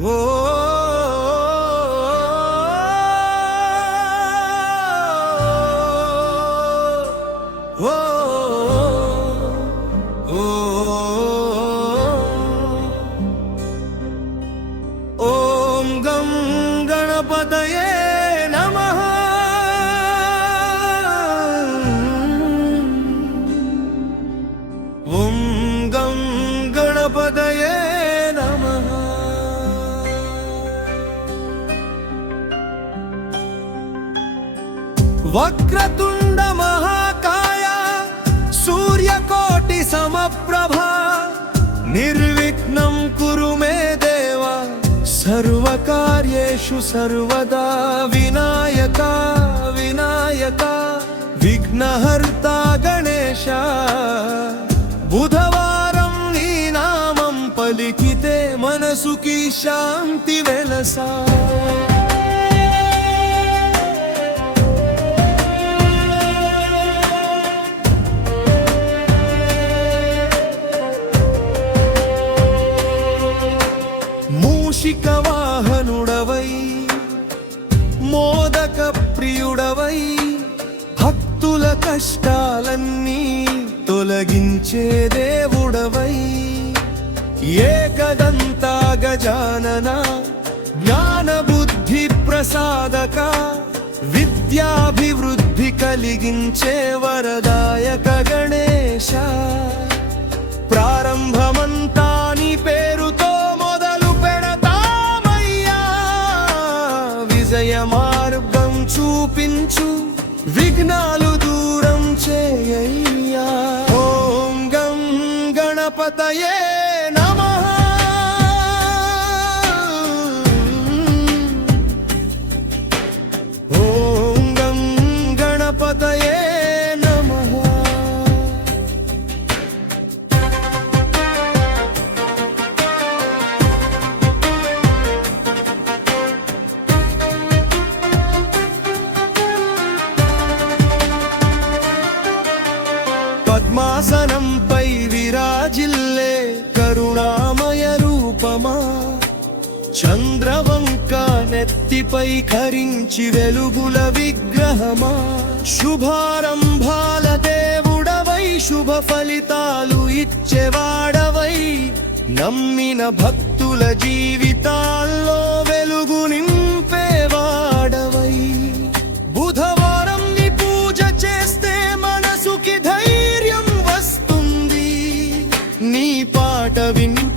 ఓ ఓ ఓం గం గణపతయే నమః ఓం గం వక్రతుండ మహాకాయ సూర్యకోటి సమప్రభా నిర్విఘ్నం కురు మే దేవ సర్వకార్యేషు సర్వదా వినాయక వినాయక విఘ్నహర్త గణేశ బుధవారం నీ నామం పలికితే మనసుకి శాంతి వెలసా. మూషిక వాహనుడవై మోదక ప్రియుడవై భక్తుల కష్టాలన్నీ తొలగించే దేవుడవై. ఏకదంతా గజానన జ్ఞానబుద్ధి ప్రసాదక విద్యాభివృద్ధి కలిగించే వరదాయక గణే మార్గం చూపించు విఘ్నాలు దూరం చేయయ్యా. ఓం గం గణపతయే పద్మాసనంపై విరాజిల్లే కరుణామయ రూపమా? చంద్రవంక నెత్తిపై కరించి వెలుగుల విగ్రహమా? శుభారంభాల దేవుడవై శుభ ఫలితాలు ఇచ్చేవాడవై నమ్మిన భక్తుల జీవితాల్లో sevin